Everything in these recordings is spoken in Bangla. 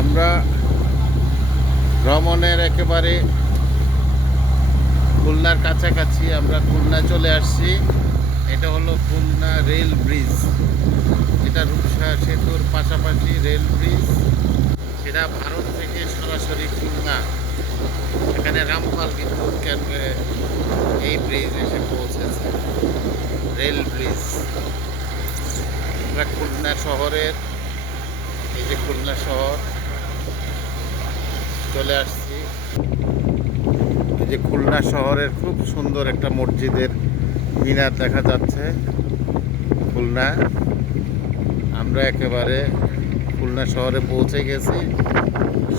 আমরা ভ্রমণের একেবারে খুলনার কাছাকাছি, আমরা খুলনা চলে আসছি। এটা হলো খুলনা রেল ব্রিজ। এটা রূপসা সেতুর পাশাপাশি রেল ব্রিজ। সেটা ভারত থেকে সরাসরি খুলনা, এখানে রামপাল বিদ্যুৎ কেন্দ্রে এই ব্রিজ এসে পৌঁছেছে, রেল ব্রিজ। আমরা খুলনা শহরের, এই যে খুলনা শহর চলে আসছি। এই যে খুলনা শহরের খুব সুন্দর একটা মসজিদের মিনার দেখা যাচ্ছে খুলনা। আমরা একেবারে খুলনা শহরে পৌঁছে গেছি।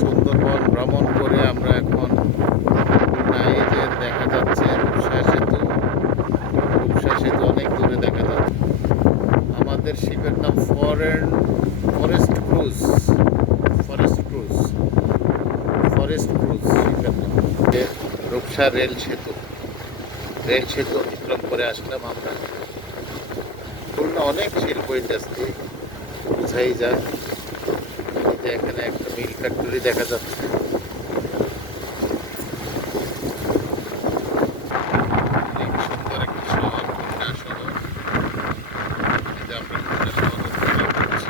সুন্দরবন ভ্রমণ করে আমরা এখন খুলনা, এই যে দেখা যাচ্ছে রূপসা সেতু। রূপসা সেতু অনেক দূরে দেখা যাচ্ছে। আমাদের শিপের নাম ফরেস্ট ক্রুজ। ফরেস্ট ক্রুজ শিপের নাম। রূপসা রেল সেতু অতিক্রম করে আসলাম আমরা। খুলনা অনেক শিল্প ইন্ডাস্ট্রি বোঝাই যায়। এখানে একটা মিল ফ্যাক্টরি দেখা যাচ্ছে। অনেক সুন্দর একটা শহর, খুলনা শহর। এই যে আমরা খুলনা শহর অতিক্রম করছি।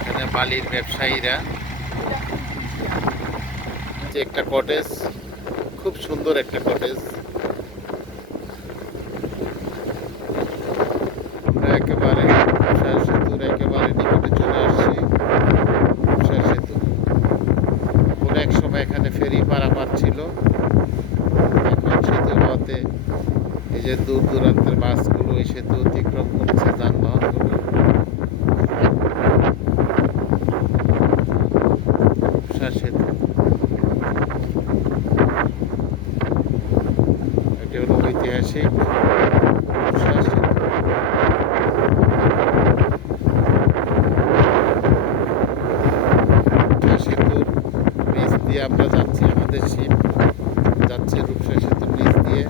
এখানে বালির ব্যবসায়ীরা, যে একটা কটেজ, খুব সুন্দর একটা কটেজ। আমরা একেবারে রূপসা সেতুর একেবারে নিকটে চলে আসছি। রূপসা সেতু কোনো এক সময় এখানে ফেরি পারাপার ছিল। এখন সেতুর পথে এই যে দূর দূরান্তের বাসগুলো এই সেতু অতিক্রম করছে, যানবাহনগুলো। রূপসা সেতু, এটি হলো ঐতিহাসিক রূপসা সেতু। সেতুর নিচ দিয়ে আমরা যাচ্ছি, আমাদের শিপ যাচ্ছে রূপসা সেতুর নিচ দিয়ে।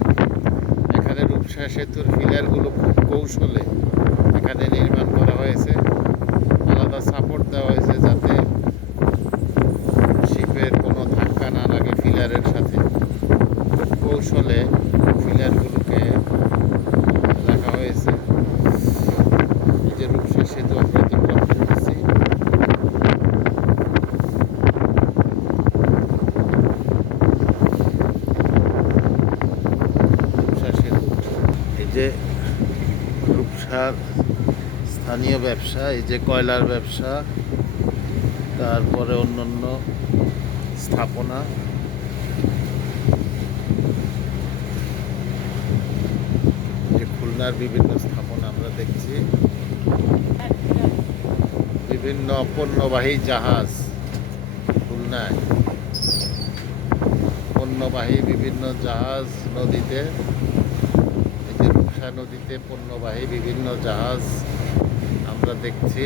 এখানে রূপসা সেতুর পিলারগুলো খুব কৌশলে এখানে নির্মাণ করা হয়েছে। আলাদা সাপোর্ট দেওয়া হয়েছে যাতে শিপের কোনো ধাক্কা না লাগে পিলারের সাথে। খুব কৌশলে পিলারগুলোকে রাখা হয়েছে। এই যে রূপসা সেতু আমরা অতিক্রম করতেছি। যে রূপসার স্থানীয় ব্যবসা, এই যে কয়লার ব্যবসা, তারপরে অন্যান্য স্থাপনা। যে খুলনার বিভিন্ন স্থাপনা আমরা দেখছি। বিভিন্ন পণ্যবাহী জাহাজ খুলনায়, পণ্যবাহী বিভিন্ন জাহাজ নদীতে, রূপসা নদীতে পণ্যবাহী বিভিন্ন জাহাজ আমরা দেখছি।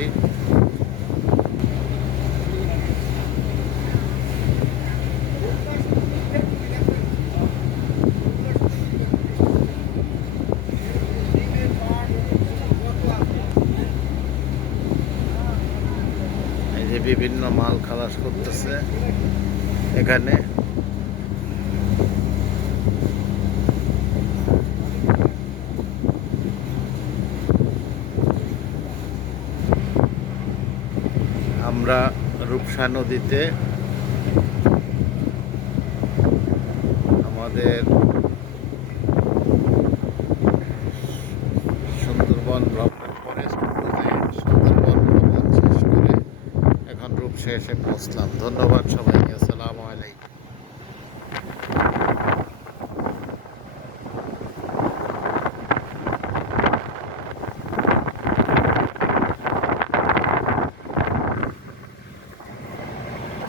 এই যে বিভিন্ন মাল খালাস করতেছে এখানে। আমরা রূপসা নদীতে আমাদের সুন্দরবন ভ্রমণ শেষ করে এখন রূপসা এসে পৌঁছলাম। ধন্যবাদ সবাইকে। আসসালামু আলাইকুম।